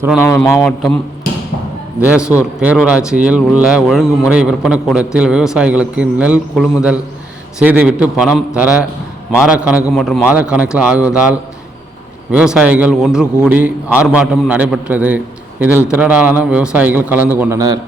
திருவண்ணாமலை மாவட்டம் தேசூர் பேரூராட்சியில் உள்ள ஒழுங்குமுறை விற்பனை கூடத்தில் விவசாயிகளுக்கு நெல் கொள்முதல் செய்துவிட்டு பணம் தர வாரக்கணக்கு மற்றும் மாதக்கணக்கில் ஆகுவதால் விவசாயிகள் ஒன்று கூடி ஆர்ப்பாட்டம் நடைபெற்றது. இதில் திரளான விவசாயிகள் கலந்து கொண்டனர்.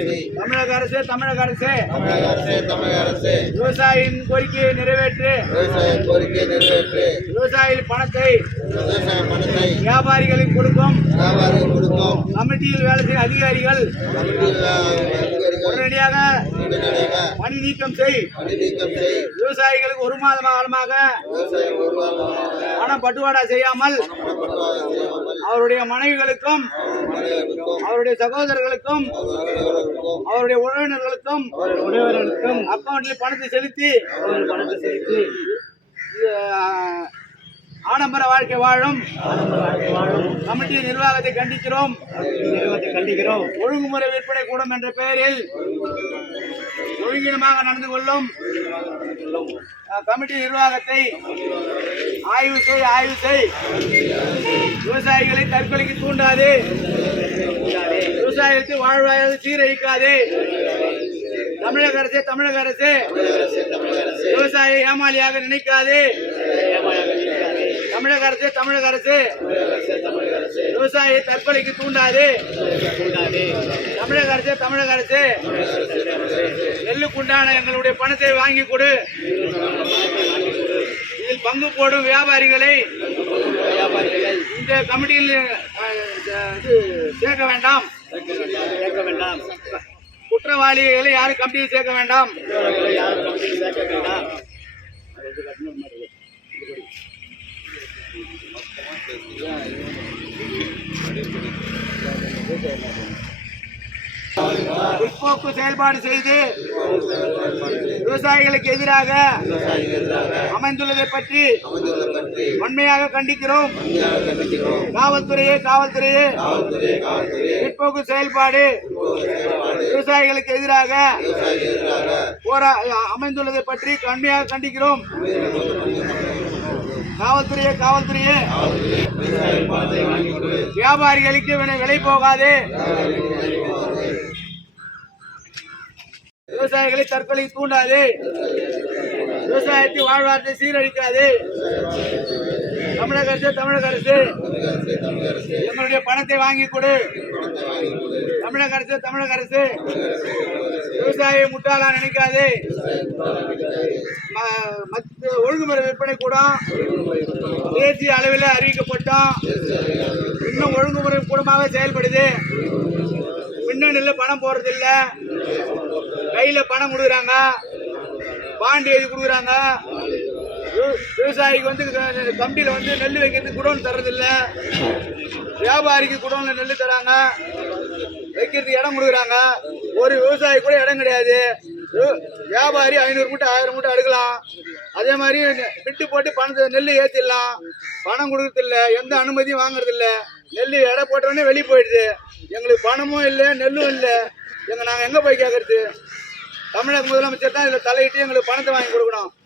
தமிழக அரசு தமிழக அரசு. தமிழக அரசே தமிழக அரசே. விவசாயியின் கோரிக்கையை நிறைவேற்று. விவசாய கோரிக்கை நிறைவேற்று. விவசாயிகள் பணத்தை விவசாய பணத்தை வியாபாரிகளுக்கு கொடுக்கும். வியாபாரிகள் கொடுக்கும். கமிட்டியில் வேலை செய்யும் அதிகாரிகள். உடனடியாக பணி நீக்கம் செய். பணி நீக்கம் செய். விவசாயிகளுக்கு ஒரு மாத காலமாக பணம் பட்டுவாடா செய்யாமல் அவருடைய மனைவிகளுக்கும் அவருடைய சகோதரர்களுக்கும் அவருடைய உறவினர்களுக்கும் உறவினர்களுக்கும் அக்கௌண்ட்டில் பணத்தை செலுத்தி பணத்தை செலுத்தி ஆடம்பர வாழ்க்கை வாழும். கமிட்டி நிர்வாகத்தை கண்டிக்கிறோம். கண்டிக்கிறோம். ஒழுங்குமுறை விற்பனை கூடம் என்ற பெயரில் ஒழுங்கீனமாக நடந்து கொள்ளும் கமிட்டி நிர்வாகத்தை ஆய்வு செய் ஆய்வு செய். விவசாயிகளை தற்கொலைக்கு தூண்டாது. விவசாயத்தை வாழ்வாயாவது சீரழிக்காது. தமிழக அரசு தமிழக அரசு. விவசாயி ஏமாளியாக நினைக்காது. தமிழக அரசு தமிழக அரசு. விவசாயி தற்கொலைக்கு தூண்டாது. தமிழக அரசு தமிழக அரசு. நெல்லுக்குண்டான எங்களுடைய பணத்தை வாங்கி கொடு. இதில் பங்கு போடும் வியாபாரிகளை இந்த கமிட்டியில் இது சேர்க்க வேண்டாம். சேர்க்க வேண்டாம். குற்றவாளிகளை யாரும் கமிட்டியில் சேர்க்க வேண்டாம். பிற்போக்கு செயல்பாடு செய்து விவசாயிகளுக்கு எதிராக அமைந்துள்ளதை பற்றி வன்மையாக கண்டிக்கிறோம். காவல்துறையே காவல்துறையே. பிற்போக்கு செயல்பாடு விவசாயிகளுக்கு எதிராக போரா அமைந்துள்ளதை பற்றி கண்மையாக கண்டிக்கிறோம். காவல்துறையே காவல்துறையே. வியாபாரிகளுக்கு விலை- போகாது. விவசாயிகளை தற்கொலை தூண்டாது. விவசாயத்தை வாழ்வாரத்தை சீரழிக்காது. தமிழக அரசு தமிழக அரசு. எங்களுடைய பணத்தை வாங்கி கொடு. தமிழக அரசு தமிழக அரசு. விவசாயியை முட்டாளா நினைக்காது. ம- ஒழுங்குமுறை விற்பனை கூடம். தேசிய அளவில் அறிவிக்கப்பட்டோம். இன்னும் ஒழுங்குமுறை கூடமாக செயல்படுது. மின்னணியில் பணம் போடுறதில்ல. கையில் பணம் கொடுக்குறாங்க. பாண்டி எழுதி கொடுக்குறாங்க. விவசாயிக்கு வந்து க- கம்பியில் வந்து நெல் வைக்கிறதுக்கு குடோன் தர்றதில்ல. வியாபாரிக்கு குடோனில் நெல் தராங்க. வைக்கிறதுக்கு இடம் கொடுக்குறாங்க. ஒரு விவசாயி கூட இடம் கிடையாது. வியாபாரி ஐநூறு மூட்டை ஆயிரம் மூட்டை எடுக்கலாம் அதே மாதிரி நெ- விட்டு போட்டு பணத்தை நெல் ஏற்றிடலாம் பணம் கொடுக்கறதில்ல. எந்த அனுமதியும் வாங்குறதில்ல. நெல் எடை போட்டோடனே வெளியே போயிடுது. எங்களுக்கு பணமும் இல்லை நெல்லும் இல்லை. எங்கள் நாங்கள் எங்கே போய் கேட்கறது தமிழக முதலமைச்சர் தான் இதில் தலையிட்டு எங்களுக்கு பணத்தை வாங்கி கொடுக்கணும்.